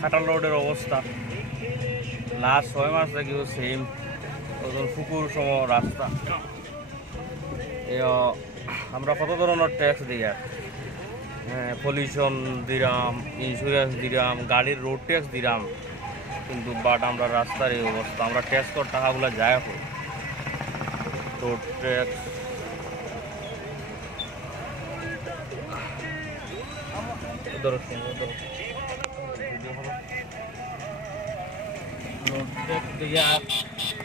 খাটাল রোডের অবস্থা লাস্ট 6 মাস থেকেও সেম পুকুর সম রাস্তা। আমরা কত ধরনের ট্যাক্স দিই, পলিউশন দিলাম, ইন্স্যুরেন্স দিলাম, গাড়ির রোড ট্যাক্স দিলাম, কিন্তু বাট আমরা রাস্তার এই অবস্থা। আমরা ট্যাক্স কর টাকাগুলো যায় কই? রোড ট্যাক্স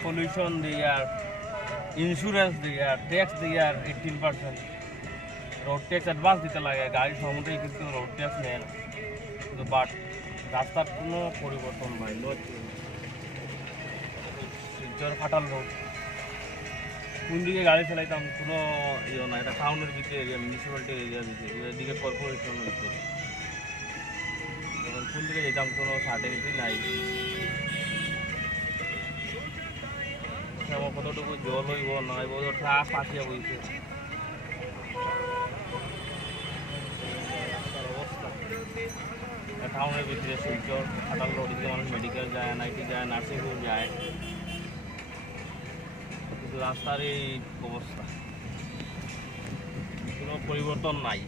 পলিউশন দিয়ে আর ইন্স্যুরেন্স দিয়ে আর ট্যাক্স দিয়ে আর 18% রোড ট্যাক্স অ্যাডভান্স দিতে লাগে। গাড়ি সম্বন্ধে কিন্তু রোড ট্যাক্স নেয় না, কিন্তু বাট রাস্তার কোনো পরিবর্তন নাই। শিলচর খাটাল রোড কোন দিকে গাড়ি চালাইতাম কোনো ইয়ে না, এটা টাউনের ভিতরে এরিয়া, মিউনিসিপ্যালিটি এরিয়া দিতে, এদিকে কর্পোরেশন হইতো। তখন কোন দিকে যেতাম কোনো সার্টিফিকেট নাই। আমার কতটুকু জল হইব না হইব ট্রাক ফাঁসিয়া বইছে। অবস্থা টাউনের ভিতরে শিলচর খাটাল রোড, এদিকে মানুষ মেডিকেল যায়, এনআইটি যায়, নার্সিং হোম যায়, কিন্তু রাস্তার এই অবস্থা, কোনো পরিবর্তন নাই।